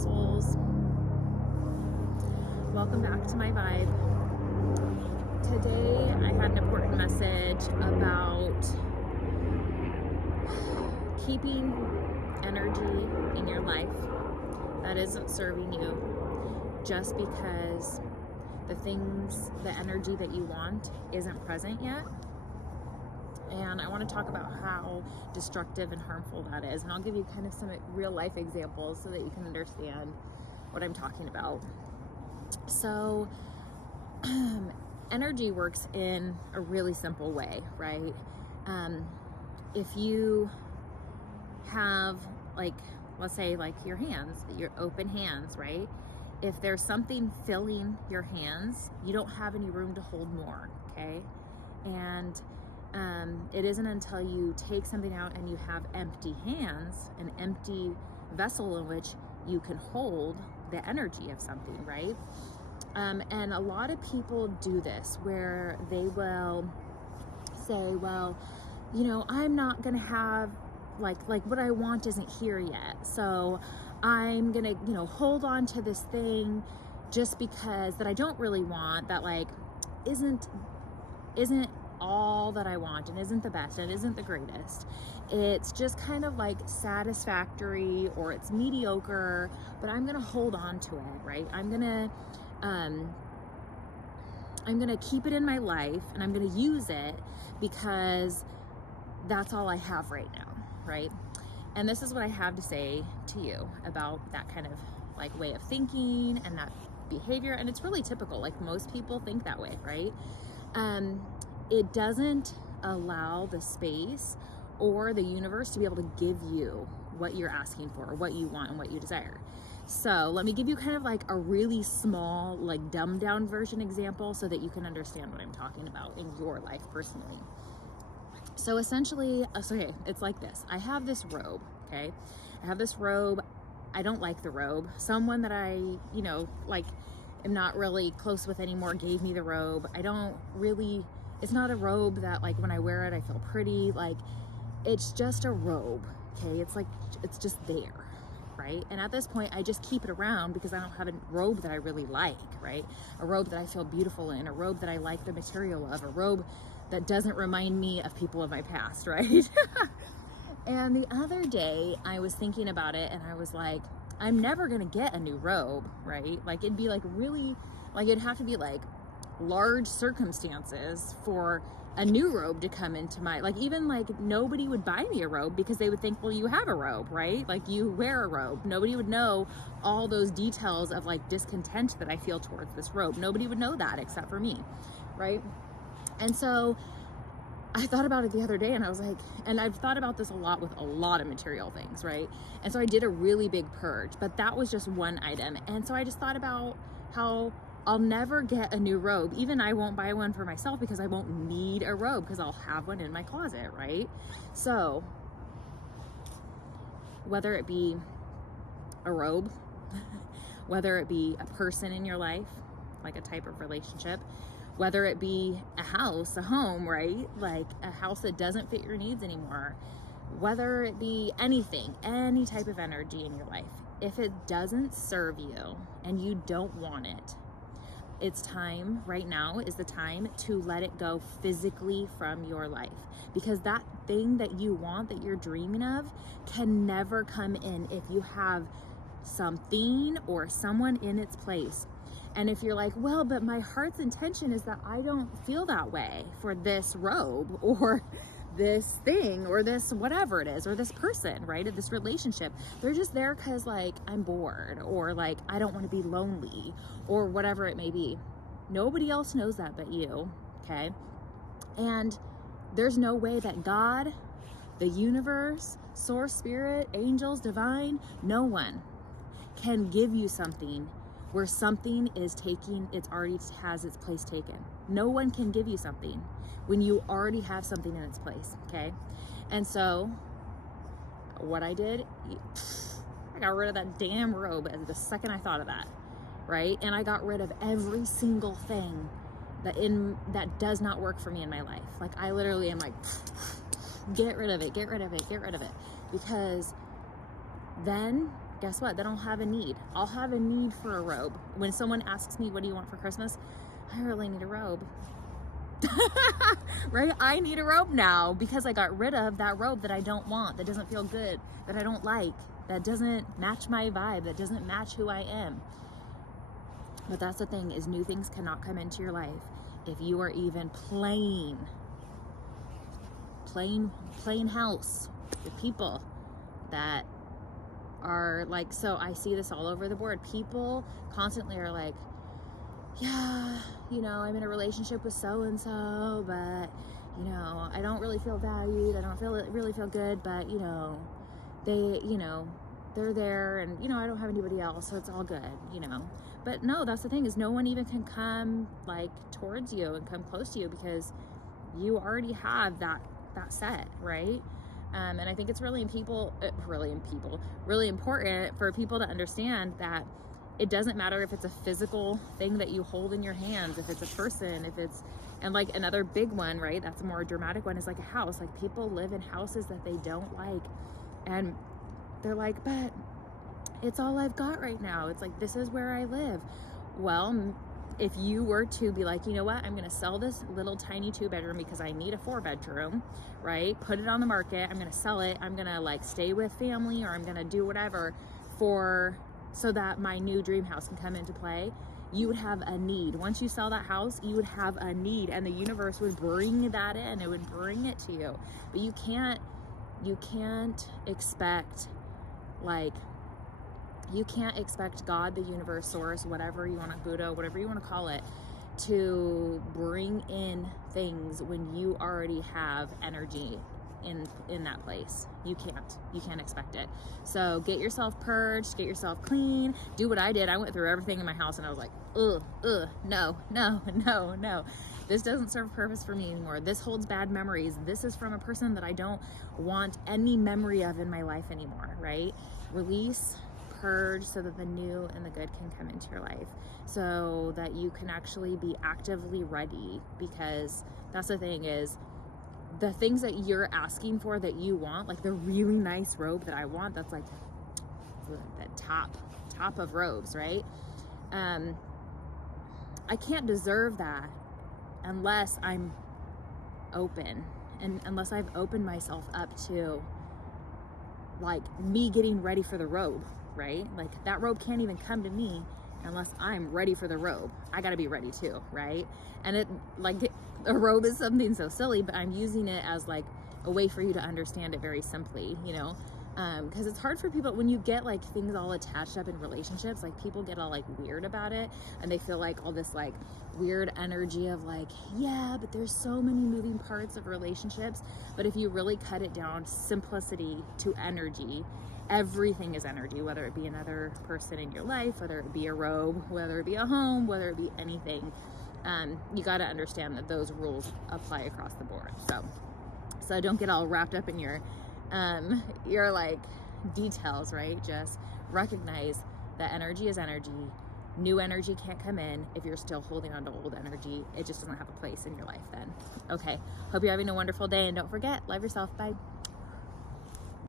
souls. Welcome back to my vibe. Today I had an important message about keeping energy in your life that isn't serving you just because the energy that you want isn't present yet. And I want to talk about how destructive and harmful that is. And I'll give you kind of some real life examples so that you can understand what I'm talking about. So, energy works in a really simple way, right? If you have, let's say your hands, your open hands, right? If there's something filling your hands, you don't have any room to hold more, okay? And it isn't until you take something out and you have empty hands, an empty vessel in which you can hold the energy of something, right? And a lot of people do this where they will say, well, I'm not going to have like what I want isn't here yet. So I'm going to, hold on to this thing just because that I don't really want, that isn't all that I want and isn't the best and isn't the greatest. It's just kind of satisfactory, or it's mediocre, but I'm gonna hold on to it, right? I'm gonna keep it in my life and I'm gonna use it because that's all I have right now, right? And this is what I have to say to you about that kind of way of thinking and that behavior. And it's really typical, most people think that way, right? It doesn't allow the space or the universe to be able to give you what you're asking for, or what you want and what you desire. So let me give you kind of a really small, dumbed down version example so that you can understand what I'm talking about in your life personally. So essentially, it's like this. I have this robe, okay? I have this robe. I don't like the robe. Someone that I, am not really close with anymore gave me the robe. It's not a robe that when I wear it, I feel pretty. It's just a robe, okay? It's just there, right? And at this point, I just keep it around because I don't have a robe that I really like, right? A robe that I feel beautiful in, a robe that I like the material of, a robe that doesn't remind me of people of my past, right? And the other day, I was thinking about it and I was like, I'm never gonna get a new robe, right? It'd be really, it'd have to be large circumstances for a new robe to come into my, nobody would buy me a robe because they would think, well, you have a robe, right? You wear a robe. Nobody would know all those details of discontent that I feel towards this robe. Nobody would know that except for me, right? And so I thought about it the other day and I was like, and I've thought about this a lot with a lot of material things, right? And so I did a really big purge, but that was just one item. And so I just thought about how I'll never get a new robe. Even I won't buy one for myself because I won't need a robe because I'll have one in my closet, right? So whether it be a robe, whether it be a person in your life, a type of relationship, whether it be a house, a home, right? A house that doesn't fit your needs anymore, whether it be anything, any type of energy in your life, if it doesn't serve you and you don't want it, it's time, right now is the time to let it go physically from your life, because that thing that you want, that you're dreaming of, can never come in if you have something or someone in its place. And if you're like, well, but my heart's intention is that I don't feel that way for this robe or this thing or this whatever it is, or this person, right? This relationship, they're just there because I'm bored, or I don't want to be lonely, or whatever it may be. Nobody else knows that but you, okay? And there's no way that God, the universe, source, spirit, angels, divine, no one can give you something where something is already has its place taken. No one can give you something when you already have something in its place, okay? And so what I did, I got rid of that damn robe the second I thought of that, right? And I got rid of every single thing that does not work for me in my life. I literally am get rid of it, get rid of it, get rid of it. Because then guess what? Then I'll have a need. I'll have a need for a robe. When someone asks me, what do you want for Christmas? I really need a robe. Right? I need a robe now because I got rid of that robe that I don't want, that doesn't feel good, that I don't like, that doesn't match my vibe, that doesn't match who I am. But that's the thing, is new things cannot come into your life if you are even plain house with people that are like, so I see this all over the board. People constantly are like, yeah, you know, I'm in a relationship with so-and-so, but, you know, I don't really feel valued. I don't really feel good, but, you know, they, you know, they're there, and, you know, I don't have anybody else, so it's all good, you know. But no, that's the thing, is no one even can come like towards you and come close to you because you already have that set, right? And I think it's really important for people to understand that it doesn't matter if it's a physical thing that you hold in your hands, if it's a person, if it's, and like another big one, right? That's a more dramatic one, is like a house. Like people live in houses that they don't like, and they're like, but it's all I've got right now. It's like, this is where I live. Well, if you were to be like, you know what, I'm going to sell this little tiny 2-bedroom because I need a 4-bedroom, right? Put it on the market. I'm going to sell it. I'm going to like stay with family, or I'm going to do whatever so that my new dream house can come into play. You would have a need. Once you sell that house, you would have a need, and the universe would bring that in. It would bring it to you. But you can't expect, like, you can't expect God, the universe, source, whatever you want to, Buddha, whatever you want to call it, to bring in things when you already have energy in that place. You can't expect it. So get yourself purged, get yourself clean, do what I did. I went through everything in my house and I was like, no. This doesn't serve a purpose for me anymore. This holds bad memories. This is from a person that I don't want any memory of in my life anymore, right? Release, purge, so that the new and the good can come into your life, so that you can actually be actively ready. Because that's the thing, is the things that you're asking for, that you want, like the really nice robe that I want, that's like the top of robes, right? I can't deserve that unless I'm open, and unless I've opened myself up to like me getting ready for the robe, right? Like that robe can't even come to me unless I'm ready for the robe. I got to be ready too, right? And a robe is something so silly, but I'm using it as like a way for you to understand it very simply, you know? Because it's hard for people when you get like things all attached up in relationships. Like people get all like weird about it, and they feel like all this like weird energy of like, yeah, but there's so many moving parts of relationships. But if you really cut it down, simplicity to energy, everything is energy, whether it be another person in your life, whether it be a robe, whether it be a home, whether it be anything. You got to understand that those rules apply across the board. So don't get all wrapped up in your like details, right? Just recognize that energy is energy. New energy can't come in if you're still holding on to old energy. It just doesn't have a place in your life then. Okay. Hope you're having a wonderful day, and don't forget, love yourself. Bye.